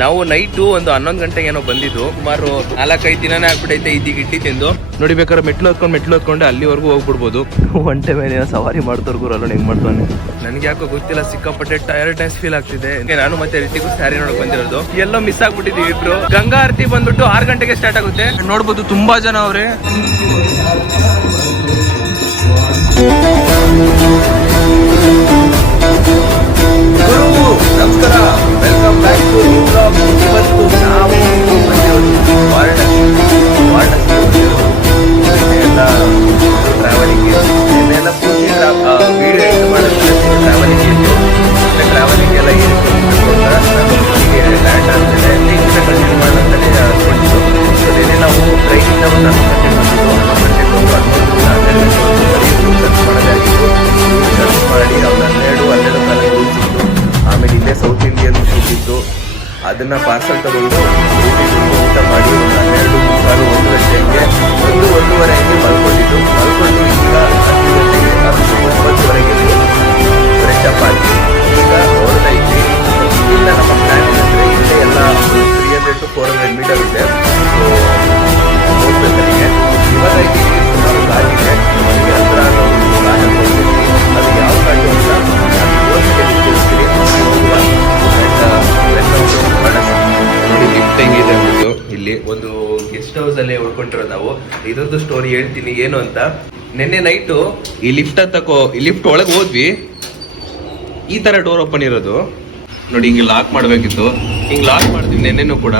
ನಾವು ನೈಟು ಒಂದು 11 ಗಂಟೆಗೆ ಏನೋ ಬಂದಿದ್ದು. ಸುಮಾರು 4-5 ದಿನನೇ ಆಗ್ಬಿಟ್ಟೈತೆ ಇದೀಗ ಇಡ್ಲಿ ತಿಂದು. ನೋಡಿ ಬೇಕಾದ್ರೆ ಮೆಟ್ಲು ಹತ್ಕೊಂಡು ಅಲ್ಲಿವರೆಗೂ ಹೋಗ್ಬಿಡ್ಬೋದು. ಒಂಟೆ ಮೇಲೆ ಸವಾರಿ ಮಾಡ್ತವ್ರಿಗೂ ಅಲ್ಲ ಹೆಂಗ್ ಮಾಡ್ತಾನೆ ನನ್ಗೆ ಯಾಕೋ ಗೊತ್ತಿಲ್ಲ. ಸಿಕ್ಕಾಪಟ್ಟೆ ಟೈರ್ಡ್ನೆಸ್ ಫೀಲ್ ಆಗ್ತಿದೆ. ನಾನು ಮತ್ತೆ ರಿತಿಗೂ ಸ್ಯಾರಿ ನೋಡಕ್ ಬಂದಿರೋದು. ಎಲ್ಲೋ ಮಿಸ್ ಆಗ್ಬಿಟ್ಟಿದೀವಿ ಇಬ್ರು. ಗಂಗಾ ಆರತಿ ಬಂದ್ಬಿಟ್ಟು 6 ಗಂಟೆಗೆ ಸ್ಟಾರ್ಟ್ ಆಗುತ್ತೆ. ನೋಡ್ಬೋದು ತುಂಬಾ ಜನ ಅವ್ರೆ. ನಮಸ್ಕಾರ, welcome back to new blog. ಇವತ್ತು ನಾವು ಎಲ್ಲ ಟ್ರಾವೆಲಿಂಗ್ ಎಲ್ಲ ಪೂರ್ತಿ ವೀಡಿಯೋ ಎಷ್ಟು ಮಾಡೋದು ಟ್ರಾವೆಲಿಂಗ್ ಇತ್ತು. ಟ್ರಾವೆಲಿಂಗ್ ಎಲ್ಲ ಲ್ಯಾಂಡ್ ಆಗ್ತದೆ ಕಂಟಿನ್ಯೂ ಮಾಡೋಂತಲೇ ಅಂದ್ಕೊಂಡಿದ್ದು. ಸೊ ನೆನೆ ನಾವು ಟ್ರೈನಿಂದ ಒಂದು 11 ಸರ್ಚ್ ಮಾಡೋದಾಗಿತ್ತು. ಸರ್ಚ್ ಮಾಡಿ ಅವ್ರು 12 ಕಾಲ ಸಿಕ್ತು. ಆಮೇಲೆ ಇಲ್ಲೇ ಸೌತ್ ಇಂಡಿಯನ್ ಸಿಕ್ಕಿತ್ತು. ಅದನ್ನು ಪಾರ್ಸಲ್ ತಗೊಂಡು ಊಟ ಮಾಡಿ 12-1 ಗಂಟೆಗೆ 1-1:30 ಮಲ್ಕೊಂಡಿದ್ದು. ಈಗ 10 ಗಂಟೆಗೆ 9:30 ಫ್ರೆಶ್ ಅಪ್ ಆಗಿ ಈಗ ಹೊರಡ್ತಾ ಇದ್ವಿ. ಇಲ್ಲ ನಮ್ಮ ಪ್ಲ್ಯಾನ್ ಏನಂದರೆ ಇಲ್ಲೇ ಎಲ್ಲ 300-400 ಮೀಟರ್ ಇದೆ. ಸೊ ಹೋಗ್ಬೇಕಲ್ಲಿಗೆ ಇವಾಗ ಇಲ್ಲಿ ಸುಮಾರು ಗಾಡಿಗೆ ನಮಗೆ ಹತ್ರ ಗಾಡಿ ಹೋಗ್ತೀವಿ. ಅದು ಯಾವ ಗಾಡಿ ಅಂತ ನೋಡಿ ಲಿಫ್ಟ್ ಹೆಂಗಿದೆ ಅಂದ್ಬಿಟ್ಟು. ಇಲ್ಲಿ ಒಂದು ಗೆಸ್ಟ್ ಹೌಸ್ ಅಲ್ಲೇ ಉಳ್ಕೊಂಡಿರೋದು ನಾವು. ಇದೊಂದು ಸ್ಟೋರಿ ಹೇಳ್ತೀನಿ ಏನು ಅಂತ. ನಿನ್ನೆ ನೈಟು ಈ ಲಿಫ್ಟ್ ಒಳಗೆ ಹೋದ್ವಿ. ಈ ತರ ಡೋರ್ ಓಪನ್ ಇರೋದು ನೋಡಿ. ಹಿಂಗೆ ಲಾಕ್ ಮಾಡ್ಬೇಕಿತ್ತು. ಹಿಂಗೆ ಲಾಕ್ ಮಾಡಿದ್ವಿ ನೆನ್ನೆನೂ ಕೂಡ.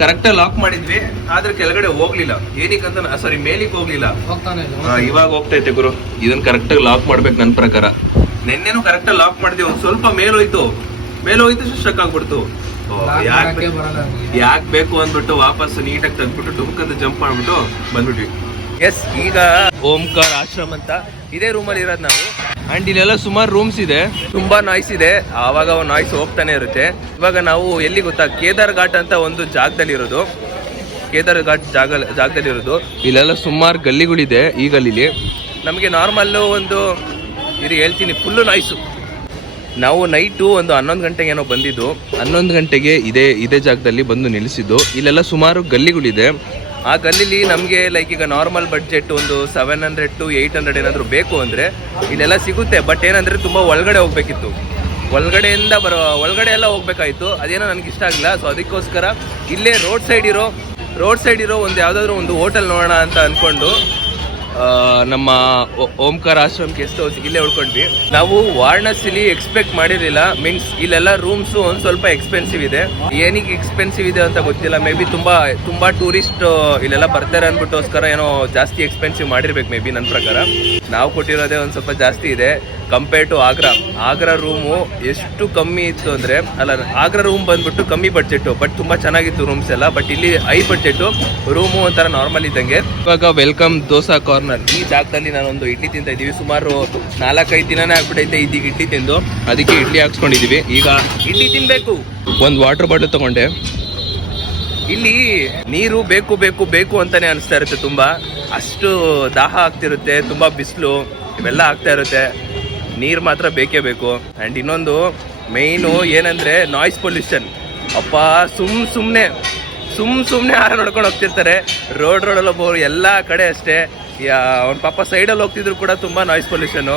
ಕರೆಕ್ಟಾಗಿ ಲಾಕ್ ಮಾಡಿದ್ವಿ. ಆದ್ರೆ ಕೆಳಗಡೆ ಹೋಗ್ಲಿಲ್ಲ. ಏನಕ್ಕಂತ ಸಾರಿ ಮೇಲಿಗೆ ಹೋಗ್ಲಿಲ್ಲ. ಇವಾಗ ಹೋಗ್ತೈತೆ ಗುರು. ಇದನ್ನ ಕರೆಕ್ಟಾಗಿ ಲಾಕ್ ಮಾಡ್ಬೇಕು ನನ್ನ ಪ್ರಕಾರ. ನೆನ್ನೆನೂ ಕರೆಕ್ಟಾಗಿ ಲಾಕ್ ಮಾಡಿದ್ವಿ. ಒಂದು ಸ್ವಲ್ಪ ಮೇಲೋಯ್ತು ಸ್ಟ್ರಕ್ ಆಗ್ಬಿಡ್ತು. ಯಾಕೆ ಬೇಕು ಅಂದ್ಬಿಟ್ಟು ವಾಪಸ್ ನೀಟಾಗಿ ತೆಗ್ದ್ಬಿಟ್ಟು ಡುಮ್ಕಂತ ಜಂಪ್ ಮಾಡ್ಬಿಟ್ಟು ಬಂದ್ಬಿಟ್ವಿ. ಎಸ್, ಈಗ ಓಂಕಾರ ಆಶ್ರಮ್ ಅಂತ ಇದೇ ರೂಮಲ್ಲಿ ಇರೋದು ನಾವು. ಅಂಡ್ ಇಲ್ಲೆಲ್ಲ ಸುಮಾರು ರೂಮ್ಸ್ ಇದೆ. ತುಂಬಾ ನಾಯ್ಸ್ ಇದೆ. ಆವಾಗ ನಾಯ್ಸ್ ಹೋಗ್ತಾನೆ ಇರುತ್ತೆ. ಇವಾಗ ನಾವು ಎಲ್ಲಿ ಗೊತ್ತಾ, ಕೇದಾರ್ ಘಾಟ್ ಅಂತ ಒಂದು ಜಾಗದಲ್ಲಿರೋದು. ಜಾಗದಲ್ಲಿರೋದು ಇಲ್ಲೆಲ್ಲ ಸುಮಾರು ಗಲ್ಲಿಗಳಿದೆ. ಈ ಗಲ್ಲಿಲಿ ನಮಗೆ ನಾರ್ಮಲ್ಲು ಒಂದು ಇದು ಹೇಳ್ತೀನಿ, ಫುಲ್ಲು ನಾಯ್ಸು. ನಾವು ನೈಟು ಒಂದು 11 ಗಂಟೆಗೆ ಏನೋ ಬಂದಿದ್ದು. 11 ಗಂಟೆಗೆ ಇದೇ ಜಾಗದಲ್ಲಿ ಬಂದು ನಿಲ್ಲಿಸಿದ್ದು. ಇಲ್ಲೆಲ್ಲ ಸುಮಾರು ಗಲ್ಲಿಗಳಿದೆ. ಆ ಗಲ್ಲಿಲಿ ನಮಗೆ ಲೈಕ್ ಈಗ ನಾರ್ಮಲ್ ಬಡ್ಜೆಟ್ ಒಂದು 700-800 ಏನಾದರೂ ಬೇಕು ಅಂದರೆ ಇಲ್ಲೆಲ್ಲ ಸಿಗುತ್ತೆ. ಬಟ್ ಏನಂದರೆ ತುಂಬ ಒಳಗಡೆ ಹೋಗ್ಬೇಕಿತ್ತು. ಒಳಗಡೆ ಎಲ್ಲ ಹೋಗ್ಬೇಕಾಯ್ತು. ಅದೇನೋ ನನಗೆ ಇಷ್ಟ ಆಗಿಲ್ಲ. ಸೊ ಅದಕ್ಕೋಸ್ಕರ ಇಲ್ಲೇ ರೋಡ್ ಸೈಡ್ ಇರೋ ಒಂದು ಯಾವುದಾದ್ರೂ ಒಂದು ಹೋಟೆಲ್ ನೋಡೋಣ ಅಂತ ಅಂದ್ಕೊಂಡು ನಮ್ಮ ಓಂಕಾರ ಆಶ್ರಮ್ ಗೆಸ್ಟ್ ಹೌಸ್ ಇಲ್ಲೇ ಉಳ್ಕೊಂಡ್ವಿ. ನಾವು ವಾರಣಾಸಿಲಿ ಎಕ್ಸ್ಪೆಕ್ಟ್ ಮಾಡಿರಲಿಲ್ಲ. ಮೀನ್ಸ್ ಇಲ್ಲೆಲ್ಲ ರೂಮ್ಸು ಒಂದು ಸ್ವಲ್ಪ ಎಕ್ಸ್ಪೆನ್ಸಿವ್ ಇದೆ. ಏನಕ್ಕೆ ಎಕ್ಸ್ಪೆನ್ಸಿವ್ ಇದೆ ಅಂತ ಗೊತ್ತಿಲ್ಲ. ಮೇ ಬಿ ತುಂಬ ಟೂರಿಸ್ಟ್ ಇಲ್ಲೆಲ್ಲ ಬರ್ತಾರೆ ಅಂದ್ಬಿಟ್ಟೋಸ್ಕರ ಏನೋ ಜಾಸ್ತಿ ಎಕ್ಸ್ಪೆನ್ಸಿವ್ ಮಾಡಿರ್ಬೇಕು ಮೇ ಬಿ. ನನ್ನ ಪ್ರಕಾರ ನಾವು ಕೊಟ್ಟಿರೋದೇ ಒಂದು ಸ್ವಲ್ಪ ಜಾಸ್ತಿ ಇದೆ ಕಂಪೇರ್ ಟು ಆಗ್ರಾ ರೂಮು ಎಷ್ಟು ಕಮ್ಮಿ ಇತ್ತು ಅಂದರೆ, ಆಗ್ರಾ ರೂಮ್ ಬಂದ್ಬಿಟ್ಟು ಕಮ್ಮಿ ಬಡ್ಜೆಟ್ಟು, ಬಟ್ ತುಂಬ ಚೆನ್ನಾಗಿತ್ತು ರೂಮ್ಸ್ ಎಲ್ಲ. ಬಟ್ ಇಲ್ಲಿ ಹೈ ಬಡ್ಜೆಟ್ಟು ರೂಮು ಒಂಥರ ನಾರ್ಮಲ್ ಇದ್ದಂಗೆ. ಇವಾಗ ವೆಲ್ಕಮ್ ದೋಸಾ ಕಾರ್ನರ್ ಈ ಜಾಗದಲ್ಲಿ ನಾನೊಂದು ಇಡ್ಲಿ ತಿಂತಾ ಇದ್ದೀವಿ. ಸುಮಾರು 4-5 ದಿನನೇ ಆಗ್ಬಿಟ್ಟೈತೆ ಇದೀಗ ಇಡ್ಲಿ ತಿಂದು. ಅದಕ್ಕೆ ಇಡ್ಲಿ ಹಾಕ್ಸ್ಕೊಂಡಿದ್ದೀವಿ. ಈಗ ಇಡ್ಲಿ ತಿನ್ಬೇಕು. ಒಂದು ವಾಟರ್ ಬಾಟಲ್ ತಗೊಂಡೆ. ಇಲ್ಲಿ ನೀರು ಬೇಕು ಅಂತಾನೆ ಅನಿಸ್ತಾ ಇರುತ್ತೆ. ತುಂಬಾ ಅಷ್ಟು ದಾಹ ಆಗ್ತಿರುತ್ತೆ. ತುಂಬಾ ಬಿಸಿಲು ಇವೆಲ್ಲ ಆಗ್ತಾ ಇರುತ್ತೆ. ನೀರು ಮಾತ್ರ ಬೇಕೇ ಬೇಕು. ಆ್ಯಂಡ್ ಇನ್ನೊಂದು ಮೇಯ್ನು ಏನಂದರೆ ನಾಯ್ಸ್ ಪೊಲ್ಯೂಷನ್. ಅಪ್ಪ ಸುಮ್ಮನೆ ಹಾರ ನೋಡ್ಕೊಂಡು ಹೋಗ್ತಿರ್ತಾರೆ ರೋಡಲ್ಲಿ ಒಬ್ಬರು. ಎಲ್ಲ ಕಡೆ ಅಷ್ಟೇ. ಅವ್ನ ಪಾಪ ಸೈಡಲ್ಲಿ ಹೋಗ್ತಿದ್ರು ಕೂಡ ತುಂಬ ನಾಯ್ಸ್ ಪೊಲ್ಯೂಷನ್ನು.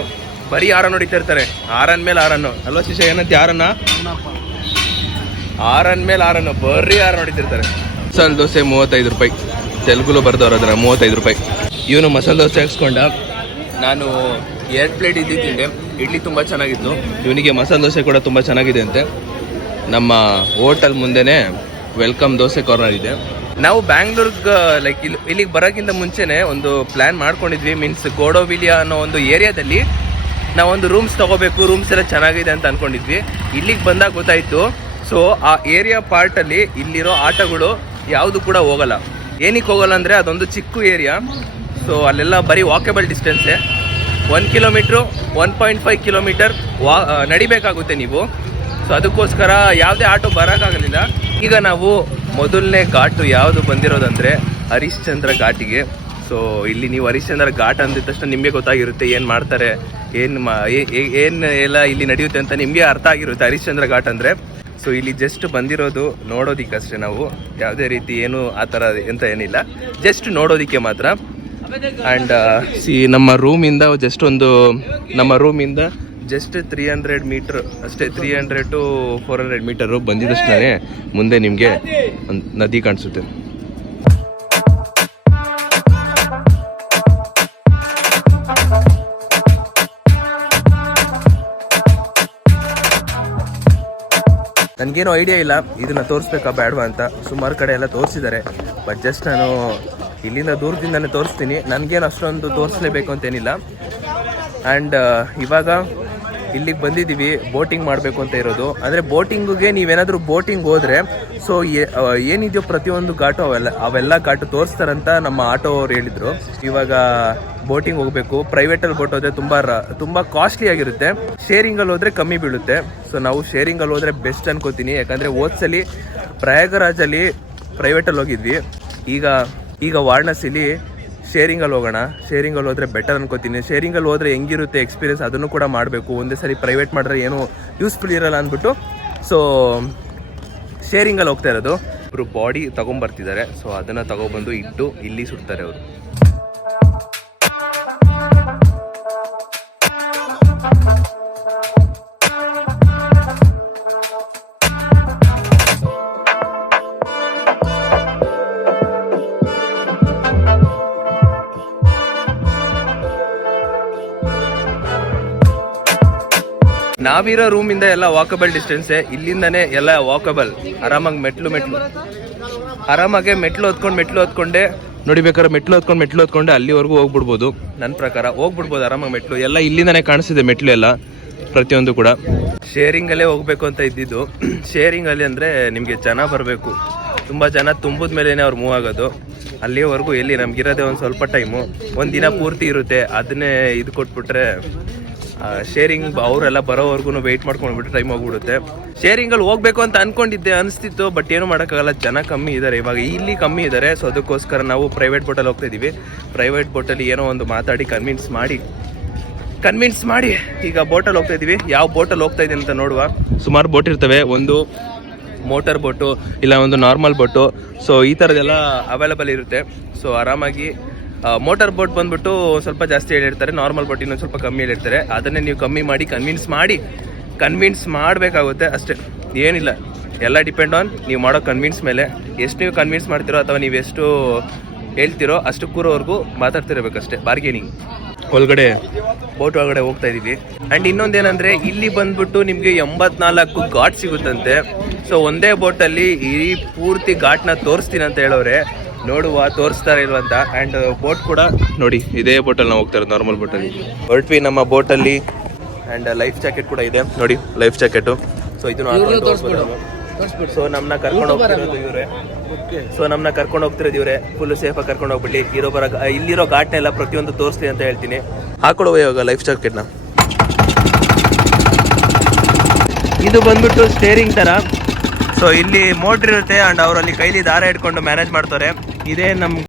ಬರೀ ಹಾರ ನೋಡಿತಿರ್ತಾರೆ. ಹಾರನ್ ಮೇಲೆ ಹಾರನ್ನು ಅಲ್ವಾ ಶಿಶ? ಏನಂತ ಹಾರನ್ನ ಬರೀ ಹಾರ ನೋಡಿತಿರ್ತಾರೆ. ಮಸಾಲೆ ದೋಸೆ 35 ರೂಪಾಯಿ. ತೆಲುಗುಲು ಬರ್ದವ್ರು ಅದರ 35 ರೂಪಾಯಿ. ಇವನು ಮಸಾಲೆ ದೋಸೆ ಹಾಕ್ಸ್ಕೊಂಡ. ನಾನು 2 ಪ್ಲೇಟ್ ಇಡ್ಲಿ ತಿಂದೆ. ಇಡ್ಲಿ ತುಂಬ ಚೆನ್ನಾಗಿತ್ತು. ಇವನಿಗೆ ಮಸಾಲೆ ದೋಸೆ ಕೂಡ ತುಂಬ ಚೆನ್ನಾಗಿದೆ ಅಂತೆ. ನಮ್ಮ ಹೋಟೆಲ್ ಮುಂದೆನೇ ವೆಲ್ಕಮ್ ದೋಸೆ ಕಾರ್ನರ್ ಇದೆ. ನಾವು ಬ್ಯಾಂಗ್ಳೂರ್ಗೆ ಲೈಕ್ ಇಲ್ಲಿಗೆ ಬರೋಕ್ಕಿಂತ ಮುಂಚೆನೇ ಒಂದು ಪ್ಲ್ಯಾನ್ ಮಾಡ್ಕೊಂಡಿದ್ವಿ. ಮೀನ್ಸ್ ಗೋಡೋವಿಲಿಯಾ ಅನ್ನೋ ಒಂದು ಏರಿಯಾದಲ್ಲಿ ನಾವೊಂದು ರೂಮ್ಸ್ ತೊಗೋಬೇಕು. ರೂಮ್ಸ್ ಎಲ್ಲ ಚೆನ್ನಾಗಿದೆ ಅಂತ ಅಂದ್ಕೊಂಡಿದ್ವಿ. ಇಲ್ಲಿಗೆ ಬಂದಾಗ ಗೊತ್ತಾಯಿತು. ಸೊ ಆ ಏರಿಯಾ ಪಾರ್ಟಲ್ಲಿ ಇಲ್ಲಿರೋ ಆಟೋಗಳು ಯಾವುದು ಕೂಡ ಹೋಗಲ್ಲ. ಏನಕ್ಕೆ ಹೋಗಲ್ಲ ಅಂದರೆ ಅದೊಂದು ಚಿಕ್ಕ ಏರಿಯಾ. ಸೊ ಅಲ್ಲೆಲ್ಲ ಬರೀ ವಾಕೇಬಲ್ ಡಿಸ್ಟೆನ್ಸೇ. 1 ಕಿಲೋಮೀಟ್ರು 1.5 ಕಿಲೋಮೀಟರ್ ನಡಿಬೇಕಾಗುತ್ತೆ ನೀವು. ಸೊ ಅದಕ್ಕೋಸ್ಕರ ಯಾವುದೇ ಆಟೋ ಬರೋಕ್ಕಾಗಲಿಲ್ಲ. ಈಗ ನಾವು ಮೊದಲನೇ ಘಾಟು ಯಾವುದು ಬಂದಿರೋದಂದರೆ ಹರಿಶ್ಚಂದ್ರ ಘಾಟಿಗೆ. ಸೊ ಇಲ್ಲಿ ನೀವು ಹರಿಶ್ಚಂದ್ರ ಘಾಟ್ ಅಂದಿದ ತಕ್ಷಣ ನಿಮಗೆ ಗೊತ್ತಾಗಿರುತ್ತೆ ಏನು ಮಾಡ್ತಾರೆ, ಏನು ಎಲ್ಲ ಇಲ್ಲಿ ನಡೆಯುತ್ತೆ ಅಂತ ನಿಮಗೆ ಅರ್ಥ ಆಗಿರುತ್ತೆ. ಹರಿಶ್ಚಂದ್ರ ಘಾಟ್ ಅಂದರೆ ಸೊ ಇಲ್ಲಿ ಜಸ್ಟ್ ಬಂದಿರೋದು ನೋಡೋದಿಕ್ಕಷ್ಟೇ ನಾವು, ಯಾವುದೇ ರೀತಿ ಏನು ಆ ಥರ ಎಂತ ಏನಿಲ್ಲ, ಜಸ್ಟ್ ನೋಡೋದಕ್ಕೆ ಮಾತ್ರ. ಆ್ಯಂಡ್ ನಮ್ಮ ರೂಮಿಂದ ಜಸ್ಟ್ 300 ಮೀಟ್ರ್ ಅಷ್ಟೇ, 300 to 400 ಮೀಟರು ಬಂದಿದ್ದಷ್ಟೇ ಮುಂದೆ ನಿಮಗೆ ಒಂದು ನದಿ ಕಾಣಿಸುತ್ತೆ. ನನಗೇನು ಐಡಿಯಾ ಇಲ್ಲ ಇದನ್ನು ತೋರಿಸ್ಬೇಕಾ ಬೇಡವಾ ಅಂತ, ಸುಮಾರು ಕಡೆ ಎಲ್ಲ ತೋರಿಸಿದ್ದಾರೆ. ಬಟ್ ಜಸ್ಟ್ ನಾನು ಇಲ್ಲಿಂದ ದೂರದಿಂದನೇ ತೋರಿಸ್ತೀನಿ, ನನಗೇನು ಅಷ್ಟೊಂದು ತೋರಿಸ್ಲೇಬೇಕು ಅಂತೇನಿಲ್ಲ. ಆ್ಯಂಡ್ ಇವಾಗ ಇಲ್ಲಿಗೆ ಬಂದಿದ್ದೀವಿ, ಬೋಟಿಂಗ್ ಮಾಡಬೇಕು ಅಂತ ಇರೋದು. ಅಂದರೆ ಬೋಟಿಂಗಿಗೆ ನೀವೇನಾದರೂ ಬೋಟಿಂಗ್ ಹೋದರೆ ಸೊ ಏನಿದೆಯೋ ಪ್ರತಿಯೊಂದು ಘಾಟು ಅವೆಲ್ಲ ಘಾಟು ತೋರಿಸ್ತಾರಂತ ನಮ್ಮ ಆಟೋ ಅವ್ರು ಹೇಳಿದರು. ಇವಾಗ ಬೋಟಿಂಗ್ ಹೋಗಬೇಕು. ಪ್ರೈವೇಟಲ್ಲಿ ಬೋಟ್ ಹೋದರೆ ತುಂಬ ಕಾಸ್ಟ್ಲಿ ಆಗಿರುತ್ತೆ, ಶೇರಿಂಗಲ್ಲಿ ಹೋದರೆ ಕಮ್ಮಿ ಬೀಳುತ್ತೆ. ಸೊ ನಾವು ಶೇರಿಂಗಲ್ಲಿ ಹೋದರೆ ಬೆಸ್ಟ್ ಅನ್ಕೋತೀನಿ, ಯಾಕಂದರೆ ಹೋದ್ಸಲಿ ಪ್ರಯಾಗರಾಜಲ್ಲಿ ಪ್ರೈವೇಟಲ್ಲಿ ಹೋಗಿದ್ವಿ, ಈಗ ವಾರಣಾಸಿಲಿ ಶೇರಿಂಗಲ್ಲಿ ಹೋಗೋಣ. ಶೇರಿಂಗಲ್ಲಿ ಹೋದರೆ ಬೆಟರ್ ಅನ್ಕೋತೀನಿ. ಶೇರಿಂಗಲ್ಲಿ ಹೋದರೆ ಹೆಂಗಿರುತ್ತೆ ಎಕ್ಸ್ಪೀರಿಯನ್ಸ್ ಅದನ್ನು ಕೂಡ ಮಾಡಬೇಕು. ಒಂದೇ ಸರಿ ಪ್ರೈವೇಟ್ ಮಾಡಿದ್ರೆ ಏನೂ ಯೂಸ್ಫುಲ್ ಇರಲ್ಲ ಅಂದ್ಬಿಟ್ಟು ಸೊ ಶೇರಿಂಗಲ್ಲಿ ಹೋಗ್ತಾ ಇರೋದು. ಇವರು ಬಾಡಿ ತೊಗೊಂಬರ್ತಿದ್ದಾರೆ, ಸೊ ಅದನ್ನು ತಗೊಬಂದು ಇಟ್ಟು ಇಲ್ಲಿ ಸುಡ್ತಾರೆ ಅವರು. ನಾವಿರೋ ರೂಮಿಂದ ಎಲ್ಲ ವಾಕಬಲ್ ಡಿಸ್ಟೆನ್ಸೇ, ಇಲ್ಲಿಂದನೇ ಎಲ್ಲ ವಾಕಬಲ್. ಆರಾಮಾಗಿ ಮೆಟ್ಲು ಹೊತ್ಕೊಂಡೆ ನೋಡಿ, ಬೇಕಾದ್ರೆ ಮೆಟ್ಲು ಹೊತ್ಕೊಂಡೆ ಅಲ್ಲಿವರೆಗೂ ಹೋಗ್ಬಿಡ್ಬೋದು. ನನ್ನ ಪ್ರಕಾರ ಹೋಗ್ಬಿಡ್ಬೋದು ಆರಾಮಾಗಿ. ಮೆಟ್ಲು ಎಲ್ಲ ಇಲ್ಲಿಂದನೇ ಕಾಣಿಸ್ತಿದೆ, ಮೆಟ್ಲು ಎಲ್ಲ ಪ್ರತಿಯೊಂದು ಕೂಡ. ಶೇರಿಂಗಲ್ಲೇ ಹೋಗ್ಬೇಕು ಅಂತ ಇದ್ದಿದ್ದು. ಶೇರಿಂಗಲ್ಲಿ ಅಂದರೆ ನಿಮಗೆ ಜನ ಬರಬೇಕು, ತುಂಬ ಜನ ತುಂಬಿದ ಮೇಲೇ ಅವ್ರು ಮೂವ್ ಆಗೋದು. ಅಲ್ಲಿವರೆಗೂ ಎಲ್ಲಿ ನಮಗಿರೋದೇ ಒಂದು ಸ್ವಲ್ಪ ಟೈಮು, ಒಂದು ದಿನ ಪೂರ್ತಿ ಇರುತ್ತೆ. ಅದನ್ನೇ ಇದು ಕೊಟ್ಬಿಟ್ರೆ ಶೇರಿಂಗ್ ಅವರೆಲ್ಲ ಬರೋವರೆಗೂ ವೆಯ್ಟ್ ಮಾಡ್ಕೊಂಡ್ಬಿಟ್ಟು ಟೈಮ್ ಹೋಗ್ಬಿಡುತ್ತೆ. ಶೇರಿಂಗಲ್ಲಿ ಹೋಗ್ಬೇಕು ಅಂತ ಅನಿಸ್ತಿತ್ತು, ಬಟ್ ಏನು ಮಾಡೋಕ್ಕಾಗಲ್ಲ, ಜನ ಕಮ್ಮಿ ಇದ್ದಾರೆ ಇವಾಗ, ಇಲ್ಲಿ ಕಮ್ಮಿ ಇದ್ದಾರೆ. ಸೊ ಅದಕ್ಕೋಸ್ಕರ ನಾವು ಪ್ರೈವೇಟ್ ಬೋಟಲ್ಲಿ ಹೋಗ್ತಾ ಇದ್ದೀವಿ. ಪ್ರೈವೇಟ್ ಬೋಟಲ್ಲಿ ಏನೋ ಒಂದು ಮಾತಾಡಿ ಕನ್ವಿನ್ಸ್ ಮಾಡಿ ಈಗ ಬೋಟಲ್ಲಿ ಹೋಗ್ತಾ ಇದ್ದೀವಿ. ಯಾವ ಬೋಟಲ್ಲಿ ಹೋಗ್ತಾ ಇದ್ದೀನಿ ಅಂತ ನೋಡುವ. ಸುಮಾರು ಬೋಟ್ ಇರ್ತವೆ, ಒಂದು ಮೋಟರ್ ಬೋಟು ಇಲ್ಲ ಒಂದು ನಾರ್ಮಲ್ ಬೋಟು, ಸೊ ಈ ಥರದ್ದೆಲ್ಲ ಅವೈಲೇಬಲ್ ಇರುತ್ತೆ. ಸೊ ಆರಾಮಾಗಿ ಮೋಟರ್ ಬೋಟ್ ಬಂದ್ಬಿಟ್ಟು ಸ್ವಲ್ಪ ಜಾಸ್ತಿ ಹೇಳಿರ್ತಾರೆ, ನಾರ್ಮಲ್ ಬೋಟ್ ಇನ್ನೊಂದು ಸ್ವಲ್ಪ ಕಮ್ಮಿ ಹೇಳಿರ್ತಾರೆ. ಅದನ್ನೇ ನೀವು ಕಮ್ಮಿ ಮಾಡಿ ಕನ್ವಿನ್ಸ್ ಮಾಡಬೇಕಾಗುತ್ತೆ ಅಷ್ಟೇ, ಏನಿಲ್ಲ. ಎಲ್ಲ ಡಿಪೆಂಡ್ ಆನ್ ನೀವು ಮಾಡೋ ಕನ್ವಿನ್ಸ್ ಮೇಲೆ. ಎಷ್ಟು ನೀವು ಕನ್ವಿನ್ಸ್ ಮಾಡ್ತಿರೋ ಅಥವಾ ನೀವು ಎಷ್ಟು ಹೇಳ್ತಿರೋ ಅಷ್ಟು ಕೂರೋವರೆಗೂ ಮಾತಾಡ್ತಿರ್ಬೇಕಷ್ಟೇ, ಬಾರ್ಗೇನಿಂಗ್. ಬೋಟ್ ಒಳಗಡೆ ಹೋಗ್ತಾ ಇದ್ದೀವಿ. ಆ್ಯಂಡ್ ಇನ್ನೊಂದೇನೆಂದರೆ ಇಲ್ಲಿ ಬಂದ್ಬಿಟ್ಟು ನಿಮಗೆ 84 ಘಾಟ್ ಸಿಗುತ್ತಂತೆ. ಸೊ ಒಂದೇ ಬೋಟಲ್ಲಿ ಈ ಪೂರ್ತಿ ಘಾಟ್ನ ತೋರಿಸ್ತೀನಿ ಅಂತ ಹೇಳೋರೆ, ನೋಡುವ ತೋರಿಸ್ತಾರೆ ಇಲ್ವ ಅಂತ. ಆ್ಯಂಡ್ ಬೋಟ್ ಕೂಡ ನೋಡಿ, ಇದೇ ಬೋಟಲ್ಲಿ ನಾವು ಹೋಗ್ತಾ ಇರೋದು, ನಾರ್ಮಲ್ ಬೋಟಲ್ಲಿ ಹೊರಟ್ವಿ ನಮ್ಮ ಬೋಟಲ್ಲಿ. ಆ್ಯಂಡ್ ಲೈಫ್ ಜಾಕೆಟ್ ಕೂಡ ಇದೆ ನೋಡಿ, ಲೈಫ್ ಜಾಕೆಟು. ಸೊ ಇದನ್ನು ಸೊ ನಮ್ಮನ್ನ ಕರ್ಕೊಂಡು ಹೋಗ್ತಿರೋದು ಇವರೇ. ಫುಲ್ ಸೇಫಾಗಿ ಕರ್ಕೊಂಡು ಹೋಗ್ಬಿಟ್ಟು ಇಲ್ಲಿರೋ ಘಾಟ್ನೆಲ್ಲ ಪ್ರತಿಯೊಂದು ತೋರಿಸ್ತೀನಿ ಅಂತ ಹೇಳ್ತೀನಿ. ಹಾಕೊಳ್ಳುವ ಇವಾಗ ಲೈಫ್ ಜಾಕೆಟ್ನ. ಇದು ಬಂದ್ಬಿಟ್ಟು ಸ್ಟೇರಿಂಗ್ ಥರ. ಸೊ ಇಲ್ಲಿ ಮೋಟ್ರ್ ಇರುತ್ತೆ ಆ್ಯಂಡ್ ಅವರಲ್ಲಿ ಕೈಲಿ ದಾರ ಇಟ್ಕೊಂಡು ಮ್ಯಾನೇಜ್ ಮಾಡ್ತಾರೆ. ಇದೇ ನಮ್ಮ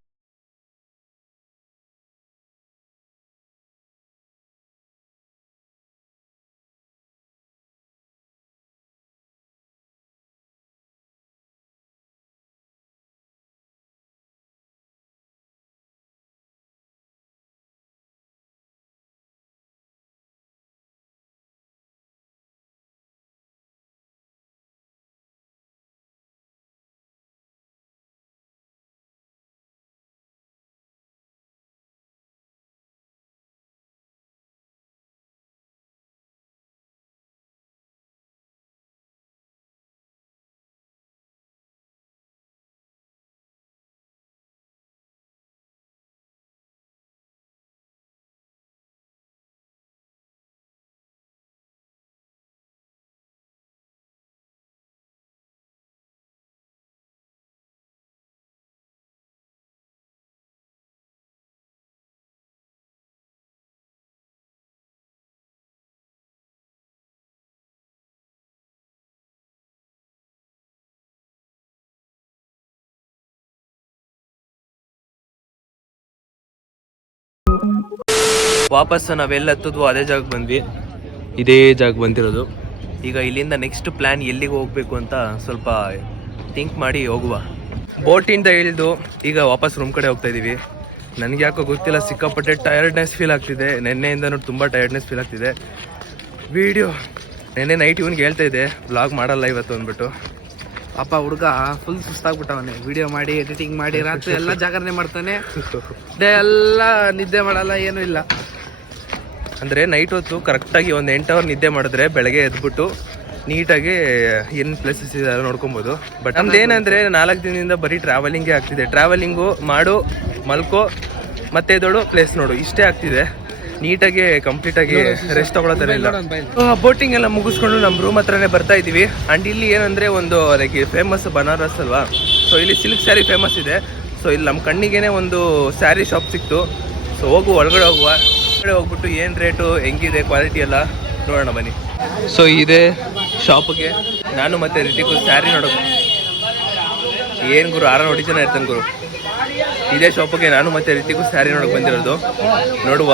ವಾಪಸ್ ನಾವೆಲ್ಲ ಹತ್ತಿದ್ವು ಅದೇ ಜಾಗಕ್ಕೆ ಬಂದ್ವಿ. ಇದೇ ಜಾಗ ಬಂದಿರೋದು. ಈಗ ಇಲ್ಲಿಂದ ನೆಕ್ಸ್ಟ್ ಪ್ಲ್ಯಾನ್ ಎಲ್ಲಿಗೆ ಹೋಗಬೇಕು ಅಂತ ಸ್ವಲ್ಪ ಥಿಂಕ್ ಮಾಡಿ ಹೋಗುವ. ಬೋಟಿಂದ ಇಳಿದು ಈಗ ವಾಪಸ್ ರೂಮ್ ಕಡೆ ಹೋಗ್ತಾ ಇದ್ದೀವಿ. ನನಗೆ ಯಾಕೋ ಗೊತ್ತಿಲ್ಲ, ಸಿಕ್ಕಾಪಟ್ಟೆ ಟಯರ್ಡ್ನೆಸ್ ಫೀಲ್ ಆಗ್ತಿದೆ. ನೆನ್ನೆಯಿಂದನೂ ತುಂಬ ಟಯರ್ಡ್ನೆಸ್ ಫೀಲ್ ಆಗ್ತಿದೆ. ವಿಡಿಯೋ ನೆನ್ನೆ ನೈಟ್ ಇವನಿಗೆ ಹೇಳ್ತಾ ಇದ್ದೆ ವ್ಲಾಗ್ ಮಾಡಲ್ಲ ಇವತ್ತು ಅಂದ್ಬಿಟ್ಟು. ಪಾಪ ಹುಡುಗ ಫುಲ್ ಸುಸ್ತಾಗ್ಬಿಟ್ಟವನೆ. ವಿಡಿಯೋ ಮಾಡಿ ಎಡಿಟಿಂಗ್ ಮಾಡಿ ರಾತ್ರಿ ಎಲ್ಲ ಜಾಗರಣೆ ಮಾಡ್ತಾನೆ. ಡೇ ಎಲ್ಲ ನಿದ್ದೆ ಮಾಡಲ್ಲ, ಏನೂ ಇಲ್ಲ. ಅಂದರೆ ನೈಟ್ ಹೊತ್ತು ಕರೆಕ್ಟಾಗಿ ಒಂದು 8 ಅವರ್ ನಿದ್ದೆ ಮಾಡಿದ್ರೆ ಬೆಳಗ್ಗೆ ಎದ್ಬಿಟ್ಟು ನೀಟಾಗಿ ಏನು ಪ್ಲೇಸಸ್ ಇದೆ ನೋಡ್ಕೊಬೋದು. ಬಟ್ ನಮ್ದು ಏನಂದರೆ 4 ದಿನದಿಂದ ಬರೀ ಟ್ರಾವೆಲಿಂಗೇ ಆಗ್ತಿದೆ. ಟ್ರಾವೆಲಿಂಗು ಮಾಡು, ಮಲ್ಕೋ, ಮತ್ತೆ ದೊಡ್ಡ ಪ್ಲೇಸ್ ನೋಡು, ಇಷ್ಟೇ ಆಗ್ತಿದೆ. ನೀಟಾಗಿ ಕಂಪ್ಲೀಟಾಗಿ ರೆಸ್ಟ್ ತಗೊಳ್ಳೋತರ ಇಲ್ಲ. ಬೋಟಿಂಗ್ ಎಲ್ಲ ಮುಗಿಸ್ಕೊಂಡು ನಮ್ಮ ರೂಮ್ ಹತ್ರನೇ ಬರ್ತಾ ಇದ್ದೀವಿ. ಆ್ಯಂಡ್ ಇಲ್ಲಿ ಏನಂದರೆ ಒಂದು ಲೈಕ್ ಫೇಮಸ್ ಬನಾರಸ್ ಅಲ್ವಾ, ಸೊ ಇಲ್ಲಿ ಸಿಲ್ಕ್ ಸ್ಯಾರಿ ಫೇಮಸ್ ಇದೆ. ಸೊ ಇಲ್ಲಿ ನಮ್ಮ ಕಣ್ಣಿಗೆ ಒಂದು ಸ್ಯಾರಿ ಶಾಪ್ ಸಿಕ್ತು. ಸೊ ಒಳಗಡೆ ಹೋಗುವ. ಒಳಗಡೆ ಹೋಗ್ಬಿಟ್ಟು ಏನು ರೇಟು, ಹೆಂಗಿದೆ, ಕ್ವಾಲಿಟಿ ಎಲ್ಲ ನೋಡೋಣ ಬನ್ನಿ. ಸೊ ಇದೇ ಶಾಪ್ಗೆ ನಾನು ಮತ್ತೆ ರಿತಿಕು ಸ್ಯಾರಿ ನೋಡೋದು. ಏನು ಗುರು 6 ಜನ ಇರ್ತಾನೆ ಗುರು. ಇದೇ ಶಾಪಿಗೆ ನಾನು ಮತ್ತೆ ರಿತಿಕು ಸ್ಯಾರಿ ನೋಡೋಕೆ ಬಂದಿರೋದು. ನೋಡುವ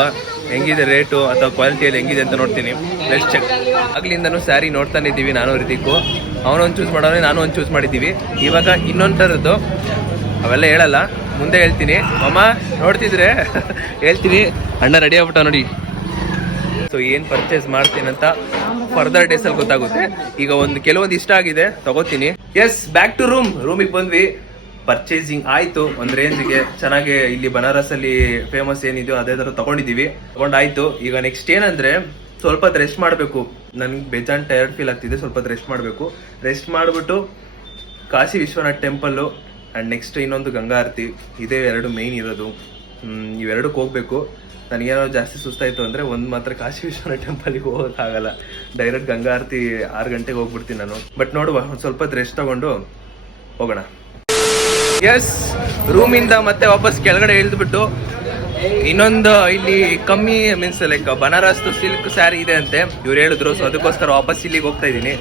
ಹೆಂಗಿದೆ ರೇಟು ಅಥವಾ ಕ್ವಾಲಿಟಿಯಲ್ಲಿ ಹೆಂಗಿದೆ ಅಂತ ನೋಡ್ತೀನಿ. Let's check. ಆಗ್ಲಿಂದನೂ ಸ್ಯಾರಿ ನೋಡ್ತಾನೆ ಇದ್ದೀವಿ ನಾನು ರಿತಿಕು. ಅವನೊಂದು ಚೂಸ್ ಮಾಡೋನೆ, ನಾನು ಒಂದು ಚೂಸ್ ಮಾಡಿದ್ದೀವಿ. ಇವಾಗ ಇನ್ನೊಂದು ಥರದ್ದು ಅವೆಲ್ಲ ಹೇಳಲ್ಲ, ಮುಂದೆ ಹೇಳ್ತೀನಿ. ಅಮ್ಮ ನೋಡ್ತಿದ್ರೆ ಹೇಳ್ತೀನಿ. ಅಣ್ಣ ರೆಡಿ ಆಗ್ಬಿಟ್ಟ ನೋಡಿ. ಸೊ ಏನು ಪರ್ಚೇಸ್ ಮಾಡ್ತೀನಿ ಅಂತ ಫರ್ದರ್ ಡೇಸಲ್ಲಿ ಗೊತ್ತಾಗುತ್ತೆ. ಈಗ ಕೆಲವೊಂದು ಇಷ್ಟ ಆಗಿದೆ, ತಗೋತೀನಿ. ಎಸ್, ಬ್ಯಾಕ್ ಟು ರೂಮಿಗೆ ಬಂದ್ವಿ. ಪರ್ಚೇಸಿಂಗ್ ಆಯಿತು ಒಂದು ರೇಂಜಿಗೆ ಚೆನ್ನಾಗಿ. ಇಲ್ಲಿ ಬನಾರಸಲ್ಲಿ ಫೇಮಸ್ ಏನಿದೆಯೋ ಅದೇ ಥರ ತೊಗೊಂಡಿದ್ದೀವಿ. ತೊಗೊಂಡಾಯ್ತು. ಈಗ ನೆಕ್ಸ್ಟ್ ಏನಂದರೆ ಸ್ವಲ್ಪ ಹೊತ್ತು ರೆಸ್ಟ್ ಮಾಡಬೇಕು. ನನಗೆ ಬೇಜಾನ್ ಟಯರ್ಡ್ ಫೀಲ್ ಆಗ್ತಿದೆ. ಸ್ವಲ್ಪ ಹೊತ್ತು ರೆಸ್ಟ್ ಮಾಡಬೇಕು. ರೆಸ್ಟ್ ಮಾಡಿಬಿಟ್ಟು Kashi Vishwanath temple and next ಇನ್ನೊಂದು ಗಂಗಾ ಆರತಿ, ಇದೇ 2 ಮೇಯ್ನ್ ಇರೋದು. ಇವೆರಡಕ್ಕೆ ಹೋಗಬೇಕು. ನನಗೇನೋ ಜಾಸ್ತಿ ಸುಸ್ತಾಯಿತು ಅಂದರೆ ಒಂದು ಮಾತ್ರ ಕಾಶಿ ವಿಶ್ವನಾಥ್ ಟೆಂಪಲ್ಗೆ ಹೋಗೋಕ್ಕಾಗಲ್ಲ. ಡೈರೆಕ್ಟ್ ಗಂಗಾ ಆರತಿ 6 ಗಂಟೆಗೆ ಹೋಗ್ಬಿಡ್ತೀನಿ ನಾನು. ಬಟ್ ನೋಡುವ, ಒಂದು ಸ್ವಲ್ಪ ಹೊತ್ತು ರೆಸ್ಟ್ ತೊಗೊಂಡು ಹೋಗೋಣ. ಎಸ್, ರೂಮಿಂದ ಮತ್ತೆ ವಾಪಸ್ ಕೆಳಗಡೆ ಇಳಿದ್ಬಿಟ್ಟು ಇನ್ನೊಂದು ಇಲ್ಲಿ ಕಮ್ಮಿ means like Banaras silk sari ಇದೆ ಅಂತೆ ಇವ್ರು ಹೇಳಿದ್ರು. ಸೊ ಅದಕ್ಕೋಸ್ಕರ ವಾಪಸ್ ಇಲ್ಲಿಗೆ ಹೋಗ್ತಾ ಇದ್ದೀನಿ.